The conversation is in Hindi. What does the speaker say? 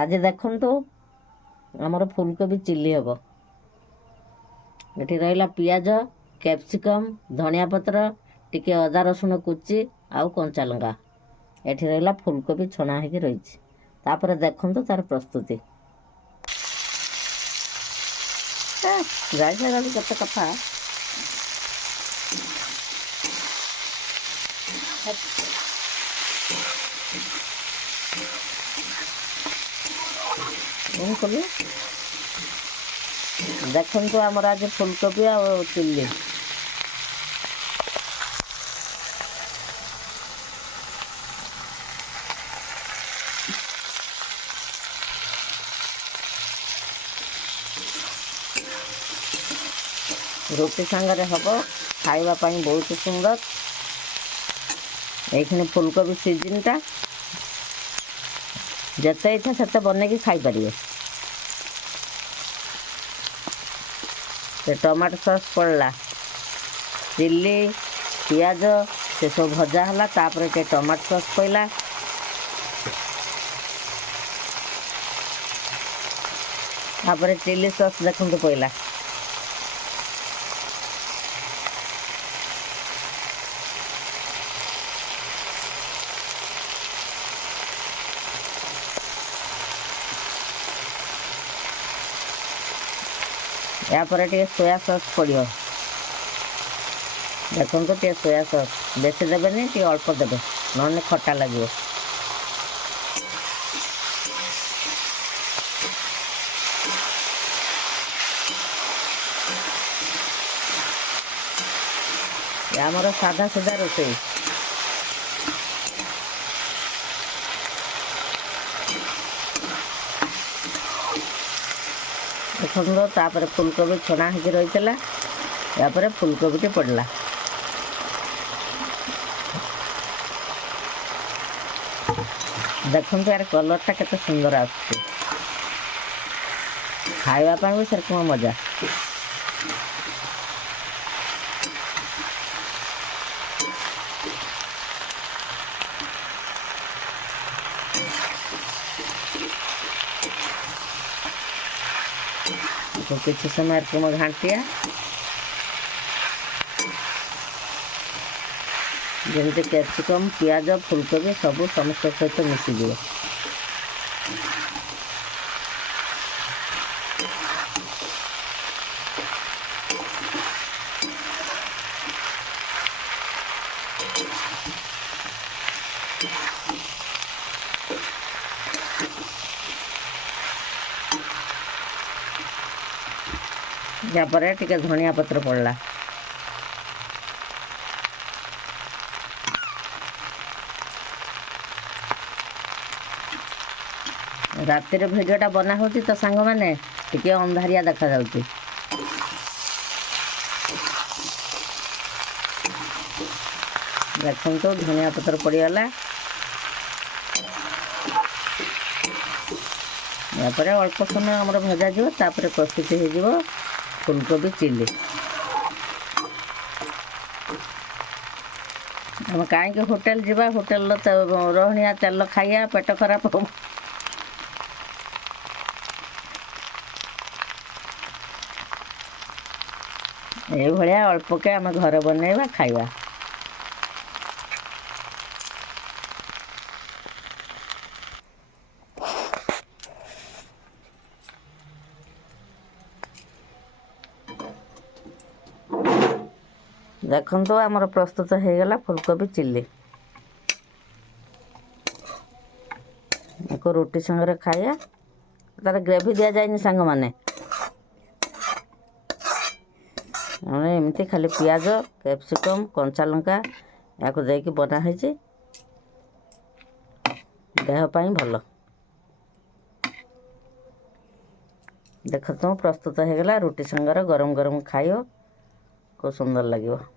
आज देखु आमर फुलकोबी चिल्ली हम ये रहा पियाज कैप्सिकम धनिया पत्र टिके अदा रसुण कुची आउ कंचा लंका ये रहा फुलकोबी छणा हो रही तापर देखु तार प्रस्तुति जाए केते कथा देखु आमर आज फुलकोबी आ चिल्ली रोटी सांगरे हम खावाई बहुत सुंदर ये फुलकोबी सीजन टा जिते इच्छा से बन खाई पारे टमाटो सॉस पड़ला चिल्ली पियाज से सब भजा है तापर टमाटो सॉस पड़ला तापर चिल्ली सॉस देखु पड़ला यापर टे सोया सॉस पड़ो देखो टे सोया सॉस बेसी देवे टे अल्प देवे ना खटा लगे आमर साधा सीधा रोषे देखो तापर फुलकोबी छणा हो रही है फुलकोबी टे पड़ला देखो यार कलर टा केते सुंदर आसुची खाइबा भी सेरकम मजा तो किसी समय तुम घाटिया जमी कैप्सिकम पियाज फुलकोबी सब समस्त सहित मिसीज यापर टिके धनिया पत्र पड़ला राति भिडियोटा बना हो तो सांग मैंने टिके अंधारिया देखा जाउची देखो तो धनिया पत्र पड़गला यापर अल्प समय आमर भजा जापर प्रस्तुति हो फुलकोबी चिल्ली हम कहीं होटेल जीवा होटेल रहनिया चल खाइया पेट खराब हो ये भाया अल्प के आम घर बनवा खाइबा देखो आमर प्रस्तुत हो गला फुलकोबी चिल्ली को रोटी संगे खाइया तार ग्रेवी दि जाए सांग मैंने एमती खाली पियाज कैप्सिकम कंचा लंका या देकी बनाई देहपाई भल देख तो प्रस्तुत हो गला रोटी संगे गरम गरम खाइयो खूब सुंदर लगे।